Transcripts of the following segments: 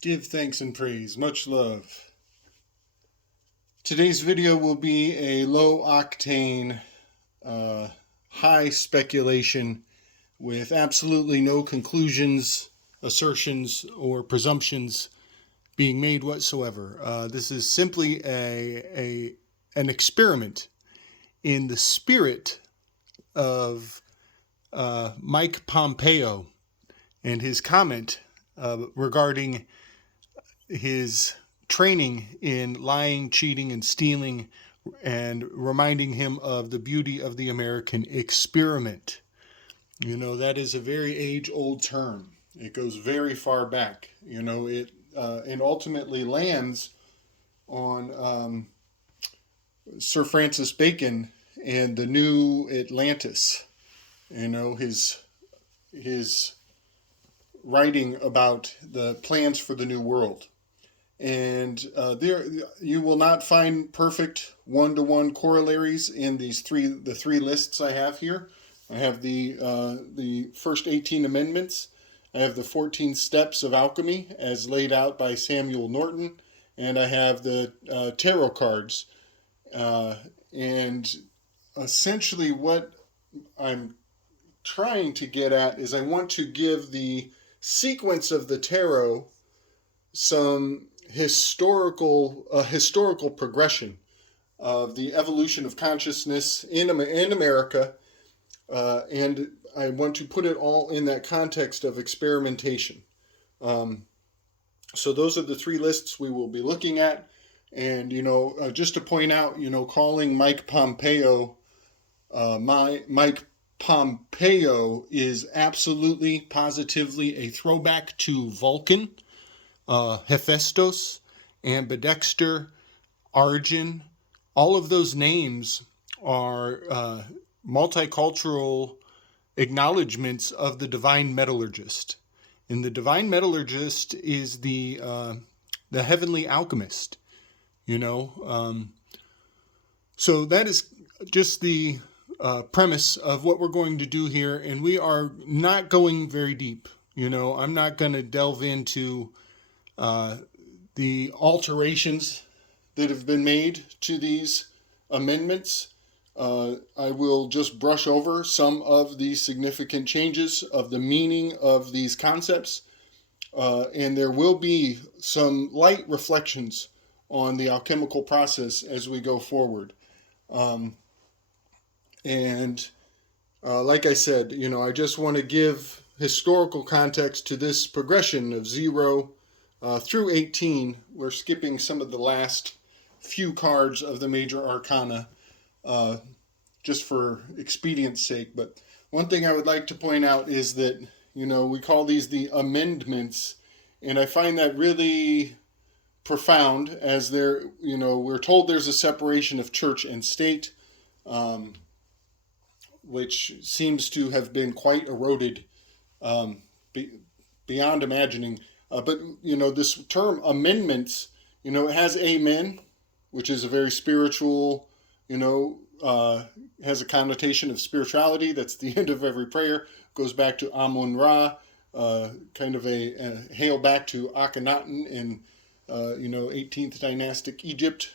Give thanks and praise. Much love. Today's video will be a low octane, high speculation with absolutely no conclusions, assertions, or presumptions being made whatsoever. This is simply an experiment in the spirit of Mike Pompeo and his comment regarding his training in lying, cheating, and stealing, and reminding him of the beauty of the American experiment. You know, that is a very age-old term. It goes very far back. You know, it and ultimately lands on Sir Francis Bacon and the New Atlantis. You know, his writing about the plans for the New World. And there, you will not find perfect one-to-one corollaries in the three lists I have here. I have the first 18 amendments. I have the 14 steps of alchemy as laid out by Samuel Norton, and I have the tarot cards. And essentially, what I'm trying to get at is I want to give the sequence of the tarot some historical progression of the evolution of consciousness in America, and I want to put it all in that context of experimentation. So those are the three lists we will be looking at, and just to point out, calling Mike Pompeo Mike Pompeo is absolutely, positively a throwback to Vulcan, Hephaestus, Ambidexter, Arjun. All of those names are multicultural acknowledgments of the divine metallurgist. And the divine metallurgist is the heavenly alchemist, So that is just the premise of what we're going to do here. And we are not going very deep. I'm not going to delve into the alterations that have been made to these amendments. I will just brush over some of the significant changes of the meaning of these concepts, and there will be some light reflections on the alchemical process as we go forward. Like I said, I just want to give historical context to this progression of 0 through 18. We're skipping some of the last few cards of the major arcana just for expedience sake. But one thing I would like to point out is that, we call these the amendments, and I find that really profound, as we're told there's a separation of church and state, which seems to have been quite eroded beyond imagining. But this term amendments, it has amen, which is a very spiritual, has a connotation of spirituality. That's the end of every prayer. Goes back to Amun Ra, kind of a hail back to Akhenaten in 18th dynastic Egypt,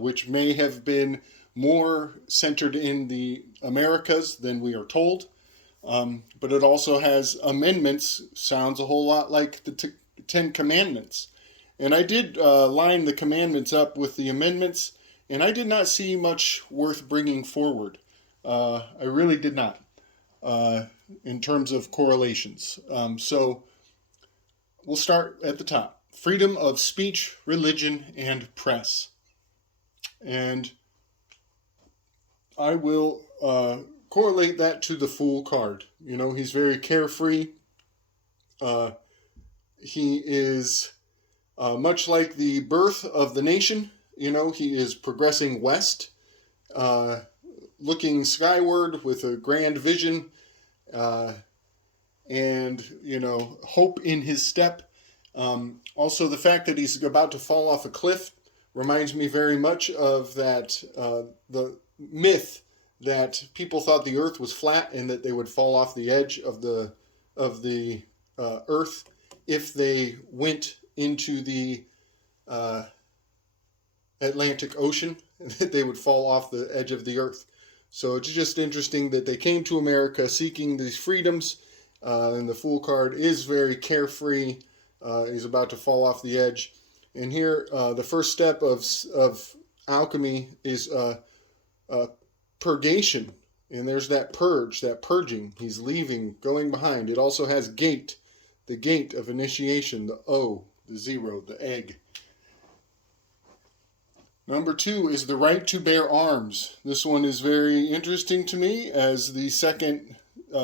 which may have been more centered in the Americas than we are told. But it also has amendments, sounds a whole lot like the Ten Commandments. And I did line the commandments up with the amendments, and I did not see much worth bringing forward. I really did not, in terms of correlations. So we'll start at the top. Freedom of speech, religion, and press. And I will correlate that to the Fool card. He's very carefree. He is much like the birth of the nation. He is progressing west, looking skyward with a grand vision, and hope in his step. Also, the fact that he's about to fall off a cliff reminds me very much of that the myth that people thought the earth was flat and that they would fall off the edge of the earth if they went into the Atlantic Ocean, that they would fall off the edge of the earth. So it's just interesting that they came to America seeking these freedoms, and the Fool card is very carefree. He's about to fall off the edge. And here, the first step of alchemy is purgation. And there's that purge, that purging. He's leaving, going behind. It also has gate, the gate of initiation, the O, the 0, the egg. Number 2 is the right to bear arms. This one is very interesting to me, as the second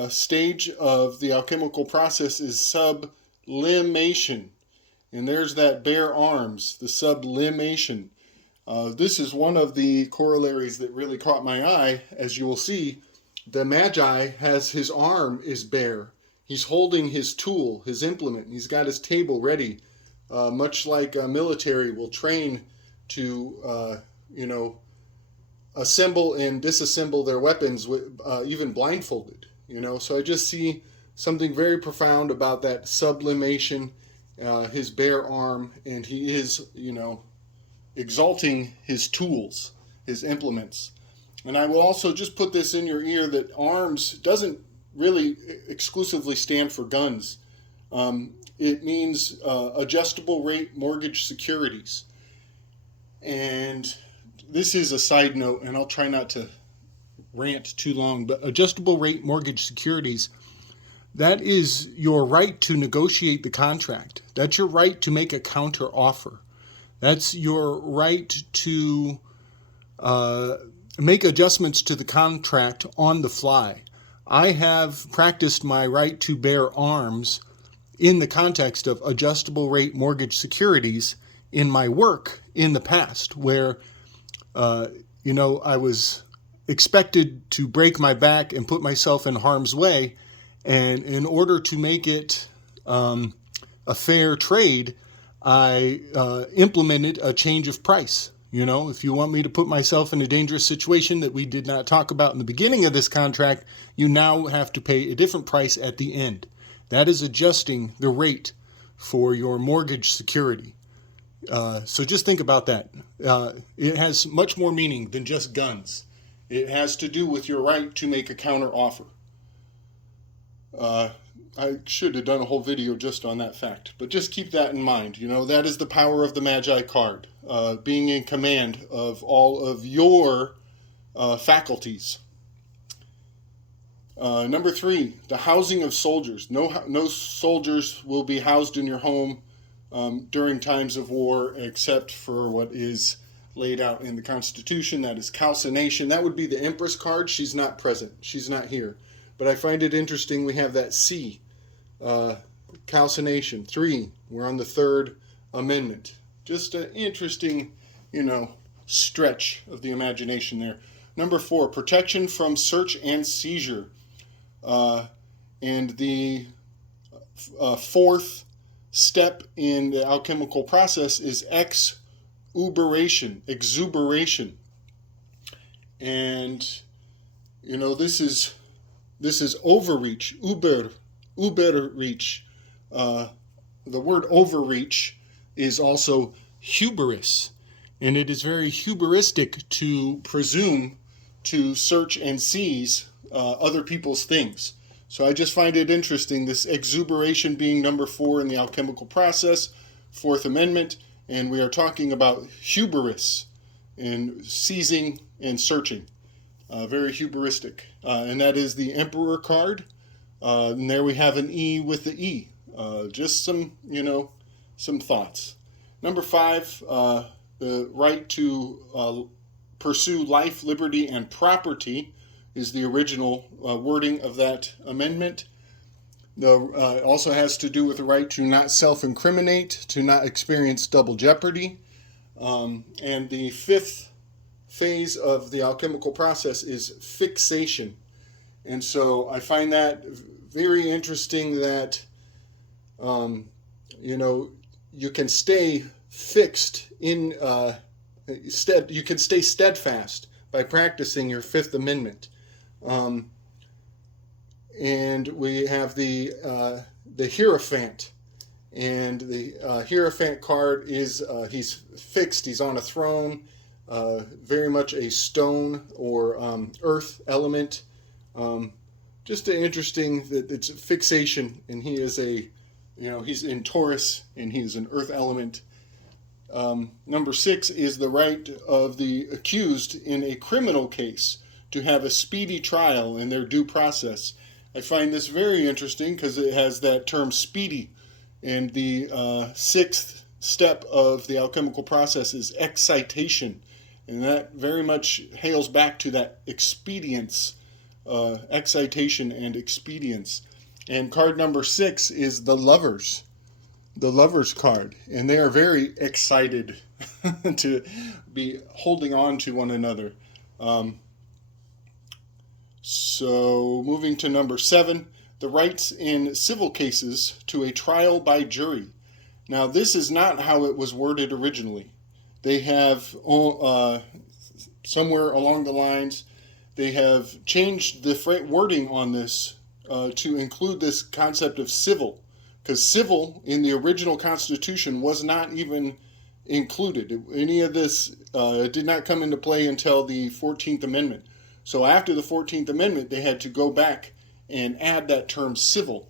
stage of the alchemical process is sublimation. And there's that bear arms, the sublimation. This is one of the corollaries that really caught my eye. As you will see, the Magi has his arm is bare. He's holding his tool, his implement. He's got his table ready, much like a military will train to, assemble and disassemble their weapons, even blindfolded. So I just see something very profound about that sublimation, his bare arm, and he is, exalting his tools, his implements. And I will also just put this in your ear that arms doesn't really exclusively stand for guns. It means adjustable rate mortgage securities. And this is a side note, and I'll try not to rant too long, but adjustable rate mortgage securities, that is your right to negotiate the contract. That's your right to make a counter offer. That's your right to make adjustments to the contract on the fly. I have practiced my right to bear arms in the context of adjustable rate mortgage securities in my work in the past, where, I was expected to break my back and put myself in harm's way. And in order to make it a fair trade, I implemented a change of price. If you want me to put myself in a dangerous situation that we did not talk about in the beginning of this contract, you now have to pay a different price at the end. That is adjusting the rate for your mortgage security. So just think about that. It has much more meaning than just guns. It has to do with your right to make a counter offer. I should have done a whole video just on that fact, but just keep that in mind. That is the power of the Magi card, being in command of all of your faculties. Number 3, the housing of soldiers. No soldiers will be housed in your home during times of war, except for what is laid out in the Constitution. That is calcination. That would be the Empress card. She's not present. She's not here. But I find it interesting we have that C, calcination. 3, we're on the Third Amendment. Just an interesting, stretch of the imagination there. Number 4, protection from search and seizure. And the fourth step in the alchemical process is exuberation. And, this is overreach, uberreach. The word overreach is also hubris, and it is very hubristic to presume to search and seize other people's things. So I just find it interesting, this exuberation being number 4 in the alchemical process, Fourth Amendment, and we are talking about hubris and seizing and searching. Very hubristic. And that is the Emperor card. And there we have an E with the E. Just some thoughts. Number 5, the right to pursue life, liberty, and property is the original wording of that amendment. It also has to do with the right to not self-incriminate, to not experience double jeopardy. And the 5th phase of the alchemical process is fixation. And so I find that very interesting that, you can stay fixed in, you can stay steadfast by practicing your 5th Amendment. And we have the Hierophant. And the Hierophant card is he's fixed, he's on a throne, very much a stone or earth element. Um, just an interesting that it's a fixation, and he is he's in Taurus, and he is an earth element. Number 6 is the right of the accused in a criminal case to have a speedy trial in their due process. I find this very interesting because it has that term speedy. And the 6th step of the alchemical process is excitation. And that very much hails back to that expedience, excitation and expedience. And card number 6 is the Lovers card. And they are very excited to be holding on to one another. So moving to number 7, the rights in civil cases to a trial by jury. Now, this is not how it was worded originally. They have, somewhere along the lines, they have changed the wording on this to include this concept of civil, because civil in the original Constitution was not even included. Any of this did not come into play until the 14th Amendment. So after the 14th Amendment, they had to go back and add that term civil,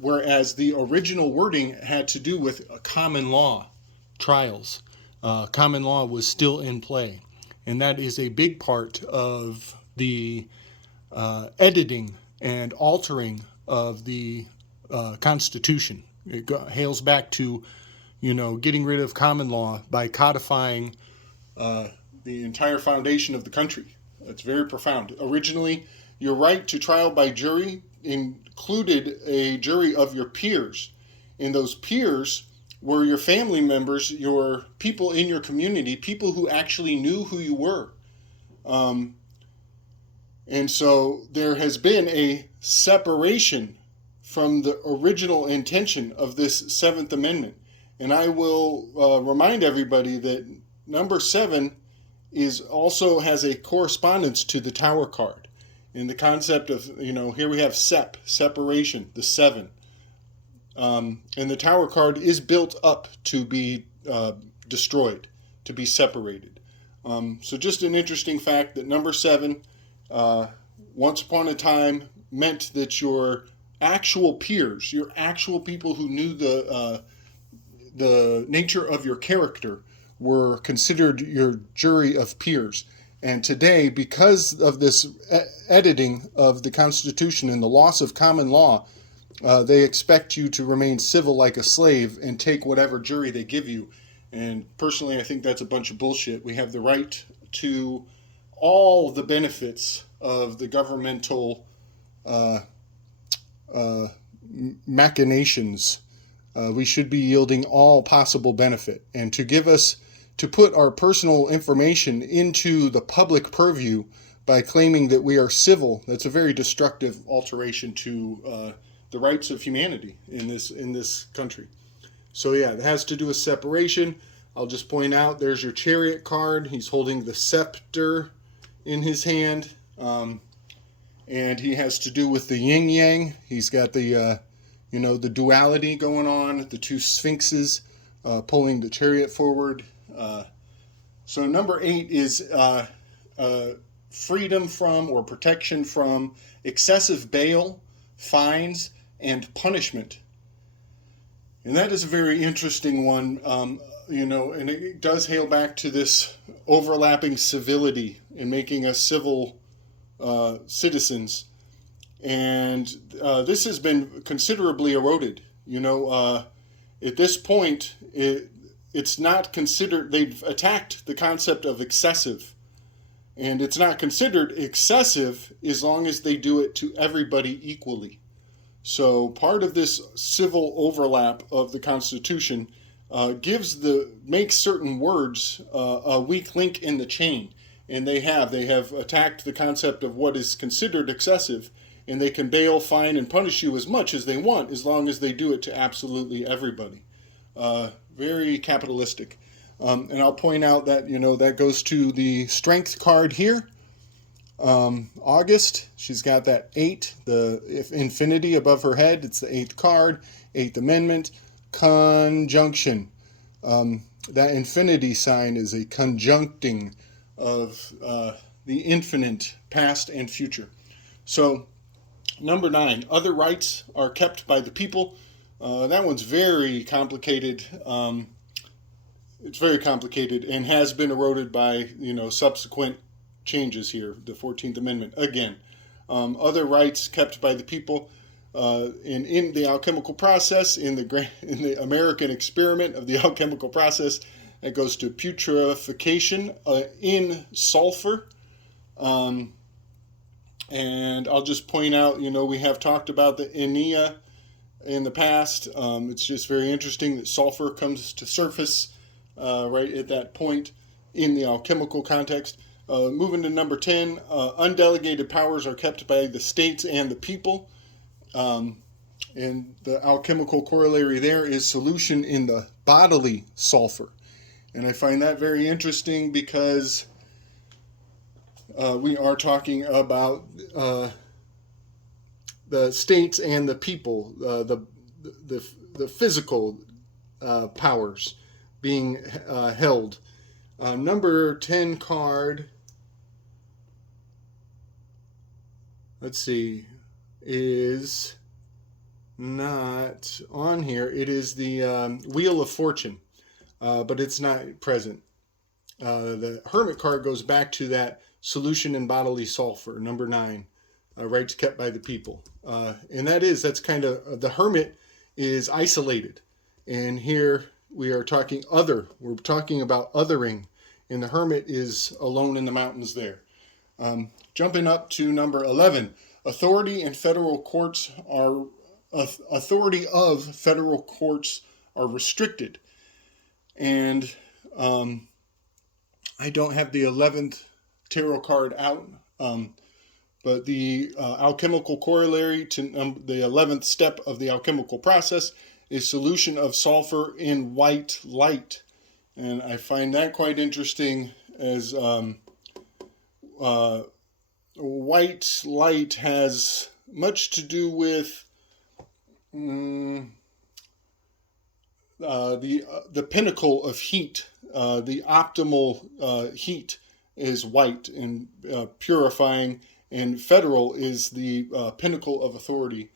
whereas the original wording had to do with common law trials. Common law was still in play, and that is a big part of the editing and altering of the Constitution. It hails back to, getting rid of common law by codifying the entire foundation of the country. It's very profound. Originally, your right to trial by jury included a jury of your peers. And those peers were your family members, your people in your community, people who actually knew who you were. And so there has been a separation from the original intention of this 7th Amendment. And I will remind everybody that number 7 also has a correspondence to the Tower card. In the concept of, here we have separation, the 7. And the Tower card is built up to be destroyed, to be separated. So just an interesting fact that number 7, once upon a time, meant that your actual peers, your actual people who knew the nature of your character, were considered your jury of peers. And today, because of this editing of the Constitution and the loss of common law, they expect you to remain civil like a slave and take whatever jury they give you. And personally, I think that's a bunch of bullshit. We have the right to all the benefits of the governmental machinations. We should be yielding all possible benefit. And to put our personal information into the public purview by claiming that we are civil, that's a very destructive alteration to the rights of humanity in this country. So yeah, it has to do with separation. I'll just point out, there's your Chariot card. He's holding the scepter in his hand, and he has to do with the yin yang. He's got the the duality going on, the two sphinxes pulling the chariot forward. So number 8 is freedom from or protection from excessive bail, fines, and punishment. And that is a very interesting one, and it does hail back to this overlapping civility and making us civil citizens. And this has been considerably eroded. At this point, it's not considered, they've attacked the concept of excessive. And it's not considered excessive as long as they do it to everybody equally. So part of this civil overlap of the Constitution makes certain words a weak link in the chain. And they have attacked the concept of what is considered excessive. And they can bail, fine, and punish you as much as they want, as long as they do it to absolutely everybody. Very capitalistic. And I'll point out that, that goes to the Strength card here. August, she's got that 8, the infinity above her head. It's the 8th card, 8th Amendment. conjunction. That infinity sign is a conjuncting of the infinite past and future. So, number 9, other rights are kept by the people. That one's very complicated. It's very complicated and has been eroded by subsequent changes here. The 14th Amendment again. Other rights kept by the people. In the alchemical process, in the American experiment of the alchemical process, it goes to putrefaction in sulfur. And I'll just point out, we have talked about the Enea in the past. It's just very interesting that sulfur comes to surface right at that point in the alchemical context. Moving to number 10, undelegated powers are kept by the states and the people. And the alchemical corollary there is solution in the bodily sulfur. And I find that very interesting because we are talking about the states and the people, the physical powers being held. Number 10 card, let's see, is not on here. It is the Wheel of Fortune, but it's not present. The Hermit card goes back to that solution in bodily sulfur, number 9, rights kept by the people. And that's kind of, the Hermit is isolated. And here we are talking we're talking about othering, and the Hermit is alone in the mountains there. Jumping up to number 11, authority of federal courts are restricted. And I don't have the 11th tarot card out, but the alchemical corollary to the 11th step of the alchemical process is solution of sulfur in white light. And I find that quite interesting, as white light has much to do with the pinnacle of heat. The optimal heat is white and purifying, and federal is the pinnacle of authority.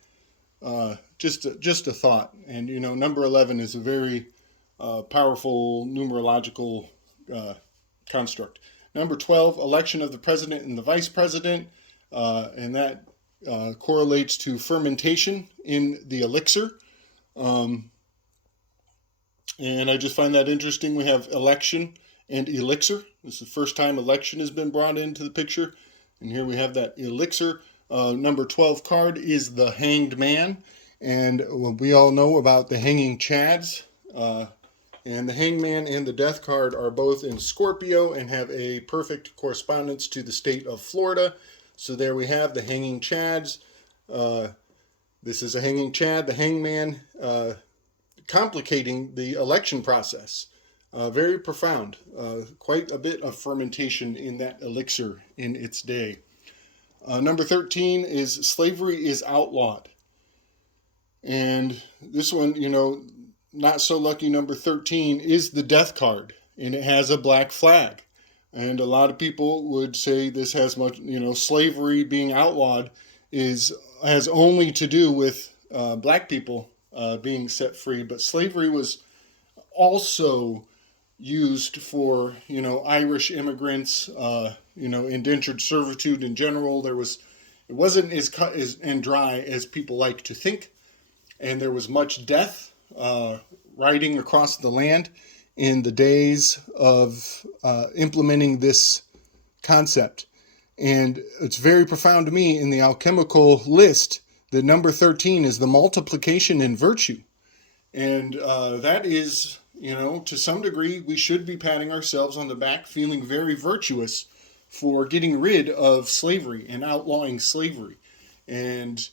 Just a thought. And number 11 is a very powerful numerological construct. Number 12, election of the president and the vice president, and that correlates to fermentation in the elixir. And I just find that interesting. We have election and elixir. This is the first time election has been brought into the picture. And here we have that elixir. Number 12 card is the Hanged Man. And we all know about the Hanging Chads. And the Hangman and the Death card are both in Scorpio and have a perfect correspondence to the state of Florida. So there we have the Hanging Chads. This is a Hanging Chad, the Hangman, complicating the election process. Very profound. Quite a bit of fermentation in that elixir in its day. Number 13 is slavery is outlawed. And this one, not so lucky number 13 is the Death card, and it has a black flag. And a lot of people would say this has much, slavery being outlawed has only to do with black people being set free. But slavery was also used for, Irish immigrants, indentured servitude in general. It wasn't as cut and dry as people like to think. And there was much death riding across the land in the days of implementing this concept. And it's very profound to me in the alchemical list that number 13 is the multiplication in virtue. And that is, to some degree, we should be patting ourselves on the back, feeling very virtuous for getting rid of slavery and outlawing slavery. And,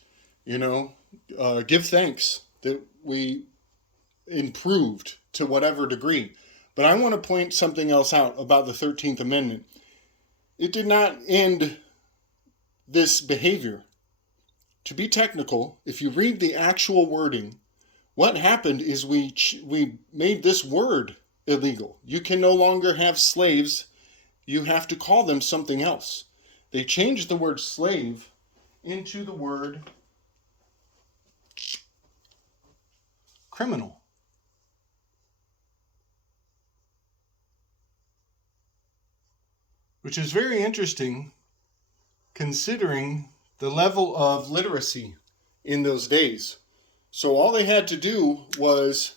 give thanks that we improved to whatever degree. But I want to point something else out about the 13th Amendment. It did not end this behavior. To be technical, if you read the actual wording What happened is we made this word illegal. You can no longer have slaves. You have to call them something else. They changed the word slave into the word criminal. Which is very interesting considering the level of literacy in those days. So all they had to do was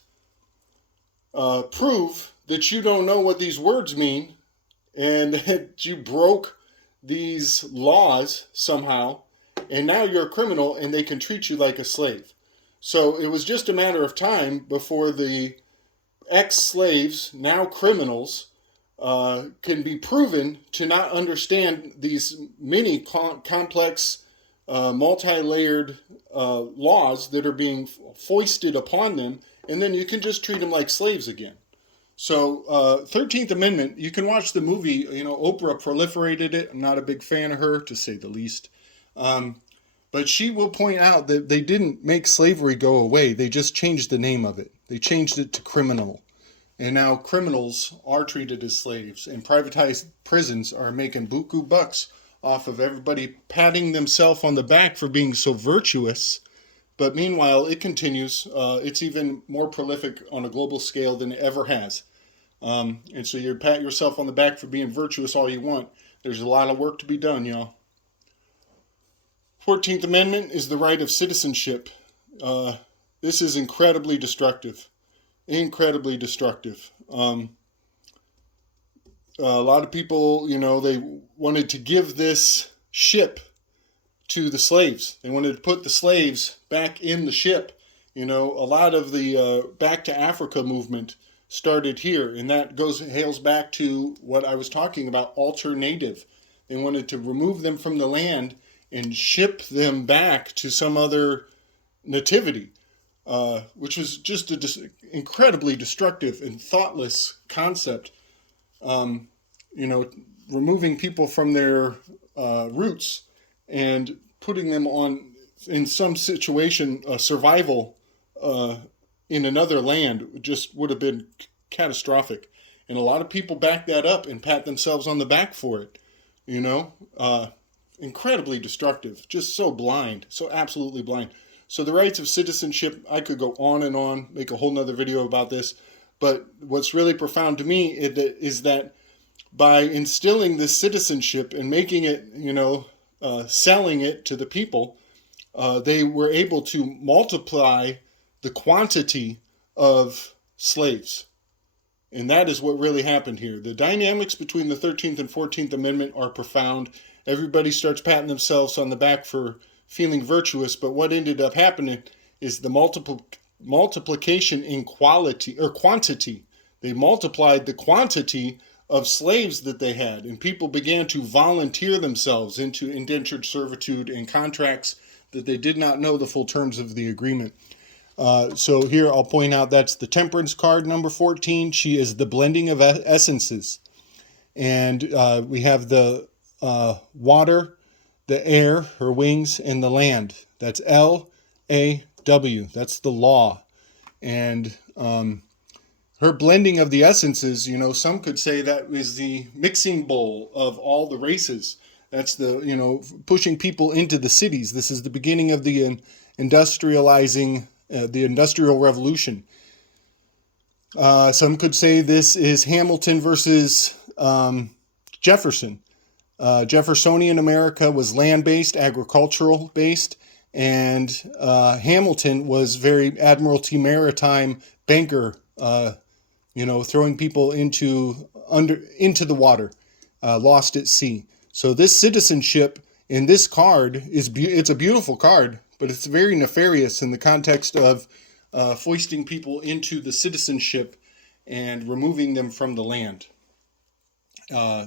prove that you don't know what these words mean and that you broke these laws somehow, and now you're a criminal and they can treat you like a slave. So it was just a matter of time before the ex-slaves, now criminals, can be proven to not understand these many complex, multi-layered laws that are being foisted upon them, and then you can just treat them like slaves again. So, 13th Amendment, you can watch the movie, Oprah proliferated it. I'm not a big fan of her, to say the least. But she will point out that they didn't make slavery go away. They just changed the name of it. They changed it to criminal. And now criminals are treated as slaves, and privatized prisons are making buku bucks off of everybody patting themselves on the back for being so virtuous. But meanwhile, it continues. It's even more prolific on a global scale than it ever has. And so you pat yourself on the back for being virtuous all you want. There's a lot of work to be done, y'all. 14th Amendment is the right of citizenship. This is incredibly destructive. Incredibly destructive. A lot of people, they wanted to give this ship to the slaves. They wanted to put the slaves back in the ship. A lot of the Back to Africa movement started here, and that hails back to what I was talking about, alternative. They wanted to remove them from the land and ship them back to some other nativity. Which was just an incredibly destructive and thoughtless concept. Removing people from their roots and putting them on, in some situation, survival in another land just would have been catastrophic. And a lot of people back that up and pat themselves on the back for it. Incredibly destructive, just so blind, so absolutely blind. So the rights of citizenship, I could go on, make a whole nother video about this. But what's really profound to me is that by instilling this citizenship and making it, selling it to the people, they were able to multiply the quantity of slaves. And that is what really happened here. The dynamics between the 13th and 14th Amendment are profound. Everybody starts patting themselves on the back for feeling virtuous, but what ended up happening is the multiplication in quality or quantity. They multiplied the quantity of slaves that they had, and people began to volunteer themselves into indentured servitude and contracts that they did not know the full terms of the agreement. So here I'll point out that's the temperance card, number 14. She is the blending of essences. And we have the water, the air, her wings, and the land. That's L-A-W. That's the law. And her blending of the essences, some could say that is the mixing bowl of all the races. That's the, pushing people into the cities. This is the beginning of the industrializing, the Industrial Revolution. Some could say this is Hamilton versus Jefferson. Jeffersonian America was land-based, agricultural-based, and Hamilton was very Admiralty Maritime banker, throwing people into the water, lost at sea. So this citizenship in this card it's a beautiful card, but it's very nefarious in the context of foisting people into the citizenship and removing them from the land.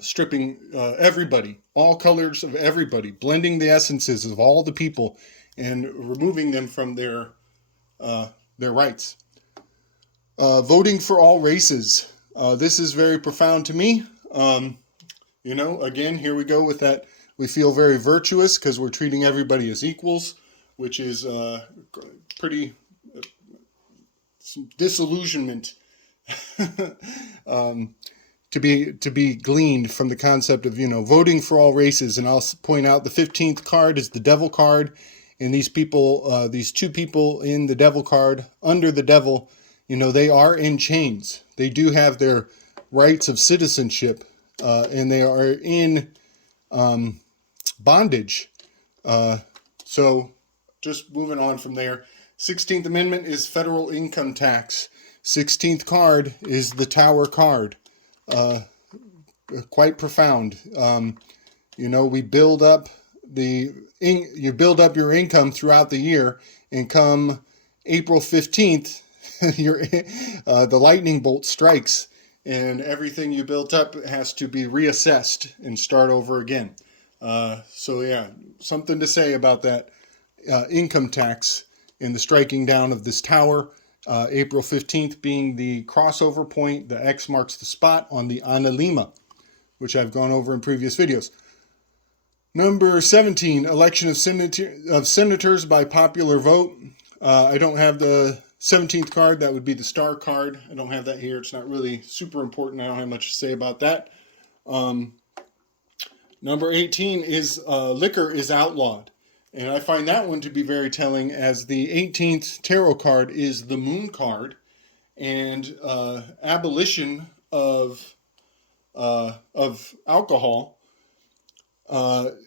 Stripping everybody, all colors of everybody, blending the essences of all the people and removing them from their rights. Voting for all races. This is very profound to me. Again, here we go with that. We feel very virtuous because we're treating everybody as equals, which is pretty some disillusionment to be gleaned from the concept of, voting for all races. And I'll point out the 15th card is the devil card, and these people, these two people in the devil card under the devil, they are in chains. They do have their rights of citizenship, and they are in bondage. So just moving on from there. 16th Amendment is federal income tax. 16th card is the Tower card. Quite profound. We build up you build up your income throughout the year, and come April 15th, the lightning bolt strikes, and everything you built up has to be reassessed and start over again. So yeah, something to say about that income tax and the striking down of this tower. April 15th being the crossover point. The X marks the spot on the Analima, which I've gone over in previous videos. Number 17, election of senators by popular vote. I don't have the 17th card. That would be the star card. I don't have that here. It's not really super important. I don't have much to say about that. Number 18 is liquor is outlawed. And I find that one to be very telling, as the 18th tarot card is the moon card, and abolition of alcohol had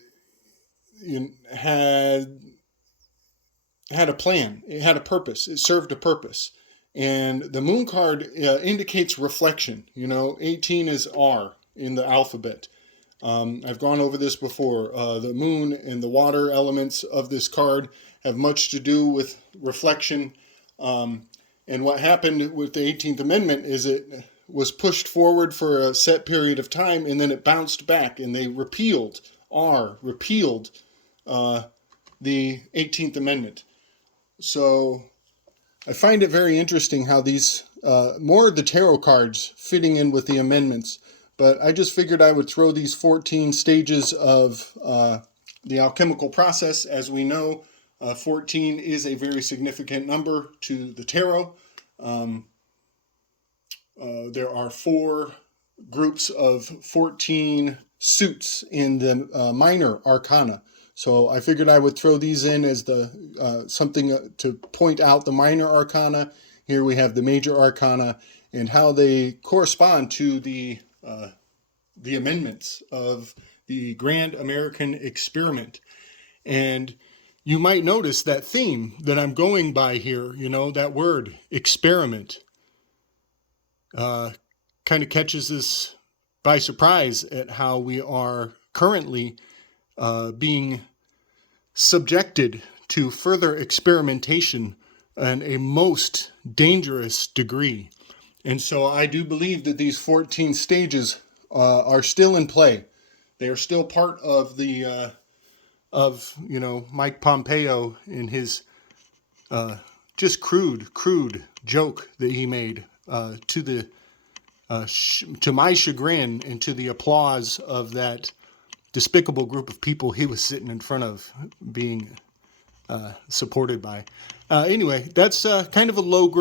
a plan. It had a purpose. It served a purpose. And the moon card indicates reflection. 18 is R in the alphabet. I've gone over this before. The moon and the water elements of this card have much to do with reflection. And what happened with the 18th Amendment is it was pushed forward for a set period of time, and then it bounced back, and they repealed the 18th Amendment. So I find it very interesting how these, more of the tarot cards fitting in with the amendments. But I just figured I would throw these 14 stages of the alchemical process. As we know, 14 is a very significant number to the tarot. There are 4 groups of 14 suits in the minor arcana. So I figured I would throw these in as the something to point out the minor arcana. Here we have the major arcana and how they correspond to the amendments of the Grand American Experiment. And you might notice that theme that I'm going by here, that word, experiment, kind of catches us by surprise at how we are currently being subjected to further experimentation in a most dangerous degree. And so I do believe that these 14 stages are still in play. They are still part of the Mike Pompeo in his just crude joke that he made to my chagrin and to the applause of that despicable group of people he was sitting in front of being supported by. Anyway, that's kind of a low grade